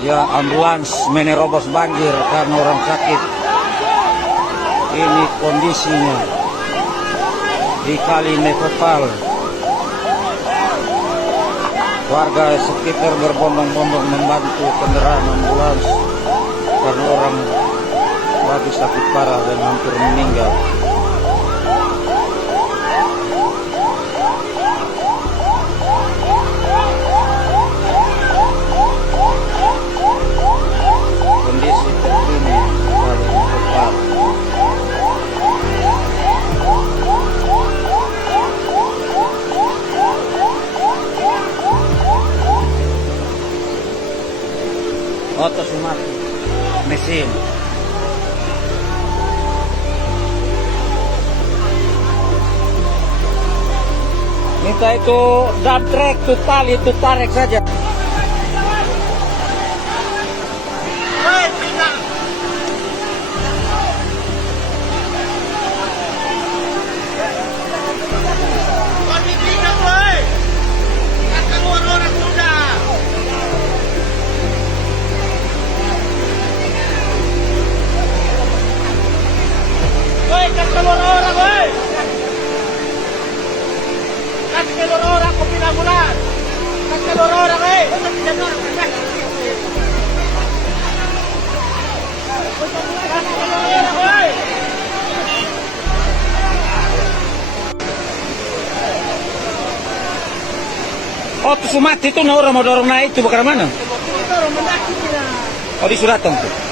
Ya, ambulans menerobos banjir karena orang sakit. Ini kondisinya di Kali Nekopal. Warga sekitar berbondong-bondong membantu kendaraan ambulans karena orang lagi sakit parah dan hampir meninggal. Kondisi terkini Kali Nekopal. Otomatis mesin. Minta itu dump truck, itu tali, itu tarik saja. Kasih keluar orang, woi! Kasih keluar orang, kopi ambulan! Kasih keluar orang, woi! Kasih keluar orang, woi! Oh, Sumati itu orang mau dorong naik itu bukan mana? Dorong mendaki. Oh, di Suratong tuh.